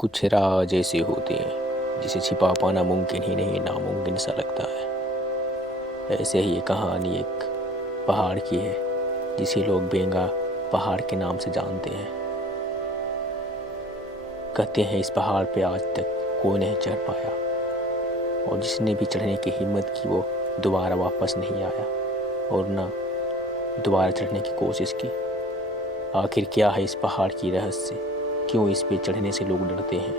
कुछ राज ऐसे होते हैं जिसे छिपा पाना मुमकिन ही नहीं, नामुमकिन सा लगता है। ऐसे ही ये कहानी एक पहाड़ की है जिसे लोग बेंगा पहाड़ के नाम से जानते हैं। कहते हैं इस पहाड़ पे आज तक कोई नहीं चढ़ पाया, और जिसने भी चढ़ने की हिम्मत की वो दोबारा वापस नहीं आया और न दोबारा चढ़ने की कोशिश की। आखिर क्या है इस पहाड़ की रहस्य? क्यों इस पे चढ़ने से लोग डरते हैं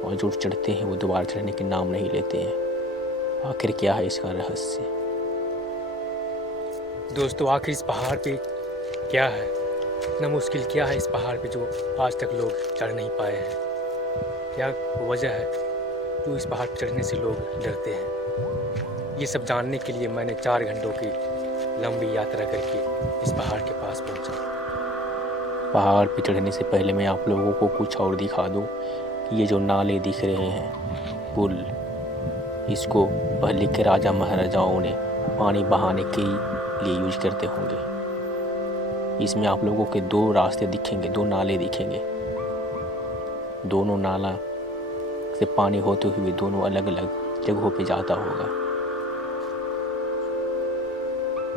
और जो चढ़ते हैं वो दोबारा चढ़ने के नाम नहीं लेते हैं? आखिर क्या है इसका रहस्य? दोस्तों, आखिर इस पहाड़ पे क्या है? इतना मुश्किल क्या है इस पहाड़ पे जो आज तक लोग चढ़ नहीं पाए हैं? क्या वजह है जो इस पहाड़ पर चढ़ने से लोग डरते हैं? ये सब जानने के लिए मैंने 4 घंटों की लंबी यात्रा करके इस पहाड़ के पास पहुंचा। पहाड़ पे चढ़ने से पहले मैं आप लोगों को कुछ और दिखा दूं कि ये जो नाले दिख रहे हैं, पुल, इसको पहले के राजा महाराजाओं ने पानी बहाने के लिए यूज करते होंगे। इसमें आप लोगों के 2 रास्ते दिखेंगे, 2 नाले दिखेंगे। दोनों नाला से पानी होते हुए दोनों अलग अलग जगहों पे जाता होगा,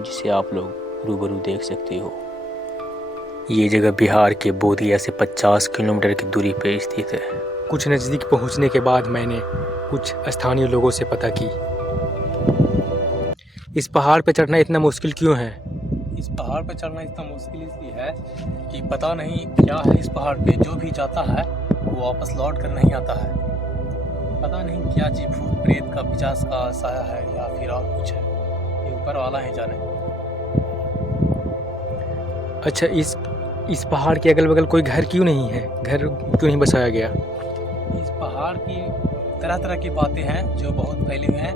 जिसे आप लोग रूबरू देख सकते हो। ये जगह बिहार के बोधिया से 50 किलोमीटर की दूरी पर स्थित है। कुछ नज़दीक पहुंचने के बाद मैंने कुछ स्थानीय लोगों से पता की इस पहाड़ पे चढ़ना इतना मुश्किल क्यों है। इस पहाड़ पे चढ़ना इतना मुश्किल इसलिए है कि पता नहीं क्या है इस पहाड़ पे, जो भी जाता है वो वापस लौट कर नहीं आता है। पता नहीं क्या जी, भूत प्रेत का, पिशाच का साया है या फिर और कुछ है, ये ऊपर वाला ही जाने। अच्छा, इस पहाड़ के अगल बगल कोई घर क्यों नहीं है? घर क्यों नहीं बसाया गया? इस पहाड़ की तरह तरह की बातें हैं जो बहुत फैली हुई हैं,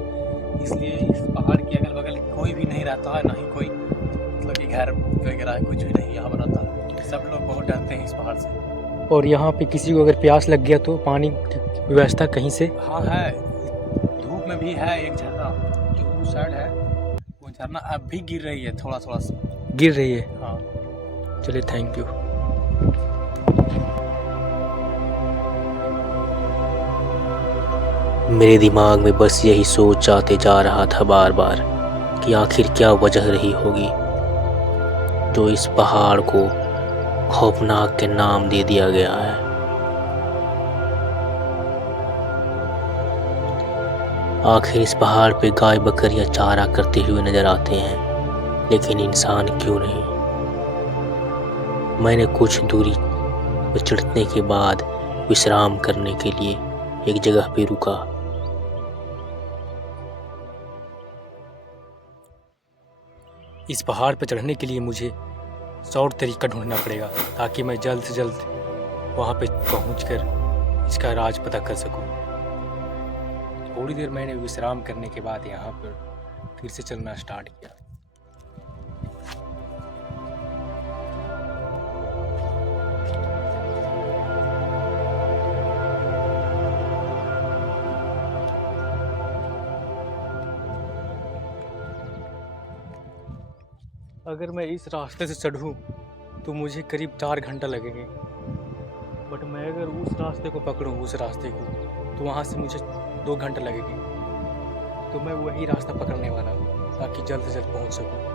इसलिए इस पहाड़ के अगल बगल कोई भी नहीं रहता है, ना ही कोई मतलब कि घर वगैरह कुछ भी नहीं यहाँ बनाता है। सब लोग बहुत डरते हैं इस पहाड़ से। और यहाँ पे किसी को अगर प्यास लग गया तो पानी की व्यवस्था कहीं से? हाँ है, धूप में भी है एक झरना जो उस साइड है, वो झरना अब भी गिर रही है थोड़ा थोड़ा सा। गिर रही है? हाँ। चलिए, थैंक यू। मेरे दिमाग में बस यही सोच आते जा रहा था बार बार कि आखिर क्या वजह रही होगी जो इस पहाड़ को खौफनाक के नाम दे दिया गया है। आखिर इस पहाड़ पे गाय बकरियां चारा करते हुए नजर आते हैं, लेकिन इंसान क्यों नहीं? मैंने कुछ दूरी पर चढ़ने के बाद विश्राम करने के लिए एक जगह पे रुका। इस पहाड़ पर चढ़ने के लिए मुझे शॉर्ट तरीका ढूंढना पड़ेगा ताकि मैं जल्द से जल्द वहाँ पे पहुँचकर इसका राज पता कर सकूँ। थोड़ी देर मैंने विश्राम करने के बाद यहाँ पर फिर से चलना स्टार्ट किया। अगर मैं इस रास्ते से चढ़ूँ तो मुझे करीब 4 घंटा लगेंगे, बट मैं अगर उस रास्ते को पकड़ूँ, उस रास्ते को, तो वहाँ से मुझे 2 घंटा लगेगी। तो मैं वही रास्ता पकड़ने वाला हूँ ताकि जल्द से जल्द पहुँच सकूँ।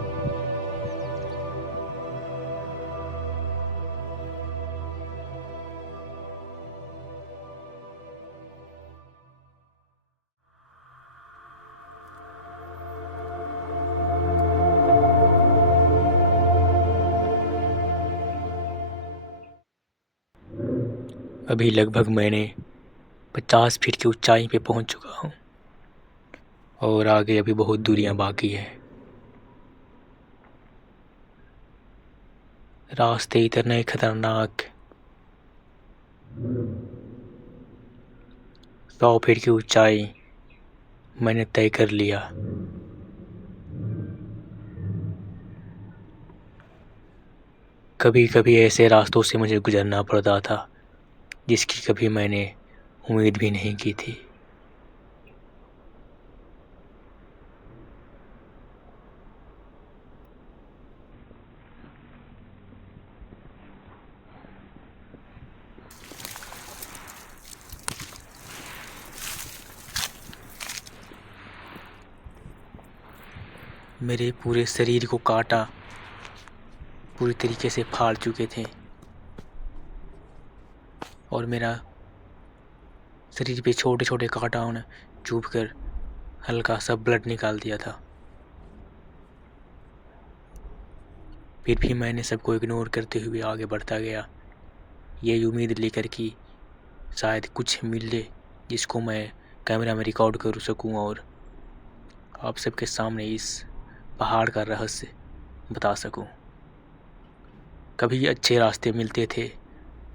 अभी लगभग मैंने 50 फीट की ऊंचाई पे पहुंच चुका हूं और आगे अभी बहुत दूरियां बाकी है। रास्ते इतने खतरनाक, 100 फीट की ऊंचाई मैंने तय कर लिया। कभी कभी ऐसे रास्तों से मुझे गुजरना पड़ता था जिसकी कभी मैंने उम्मीद भी नहीं की थी। मेरे पूरे शरीर को काटा पूरी तरीके से फाड़ चुके थे और मेरा शरीर पे छोटे छोटे कांटाओं ने चुभ कर हल्का सा ब्लड निकाल दिया था। फिर भी मैंने सबको इग्नोर करते हुए आगे बढ़ता गया, ये उम्मीद लेकर कि शायद कुछ मिले जिसको मैं कैमरा में रिकॉर्ड कर सकूं और आप सबके सामने इस पहाड़ का रहस्य बता सकूं। कभी अच्छे रास्ते मिलते थे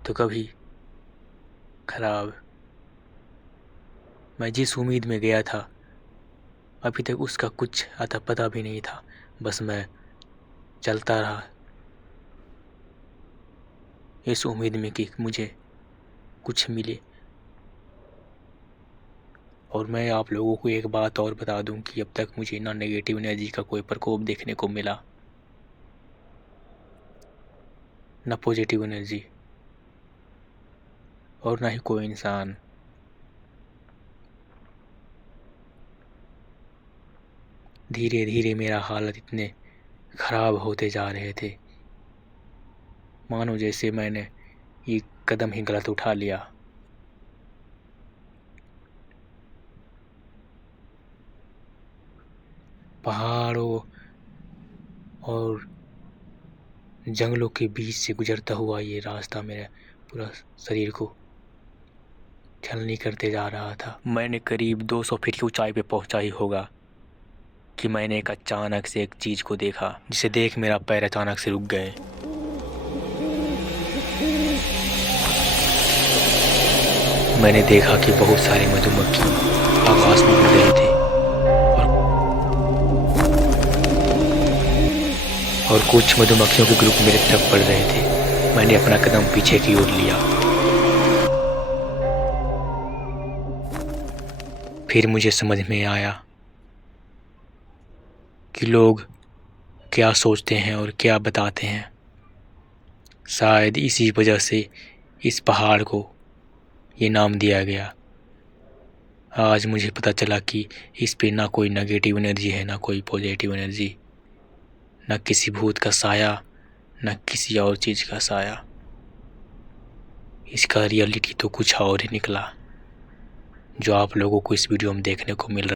तो कभी खराब। मैं जिस उम्मीद में गया था अभी तक उसका कुछ अता पता भी नहीं था, बस मैं चलता रहा इस उम्मीद में कि मुझे कुछ मिले। और मैं आप लोगों को एक बात और बता दूं कि अब तक मुझे ना नेगेटिव एनर्जी का कोई प्रकोप देखने को मिला, ना पॉजिटिव एनर्जी, और ना ही कोई इंसान। धीरे धीरे मेरा हालत इतने खराब होते जा रहे थे मानो जैसे मैंने ये कदम ही गलत उठा लिया। पहाड़ों और जंगलों के बीच से गुजरता हुआ ये रास्ता मेरे पूरा शरीर को छलनी करते जा रहा था। मैंने करीब 200 फीट की ऊंचाई पे पहुंचा ही होगा कि मैंने एक अचानक से एक चीज को देखा जिसे देख मेरा पैर अचानक से रुक गए। मैंने देखा कि बहुत सारे मधुमक्खी आकाश में उड़ रहे थे और कुछ मधुमक्खियों के ग्रुप मेरे तरफ बढ़ रहे थे। मैंने अपना कदम पीछे की ओर लिया। फिर मुझे समझ में आया कि लोग क्या सोचते हैं और क्या बताते हैं। शायद इसी वजह से इस पहाड़ को ये नाम दिया गया। आज मुझे पता चला कि इस पे ना कोई नेगेटिव एनर्जी है, ना कोई पॉजिटिव एनर्जी, ना किसी भूत का साया, ना किसी और चीज़ का साया। इसका रियलिटी तो कुछ और ही निकला जो आप लोगों को इस वीडियो में देखने को मिल रहा है।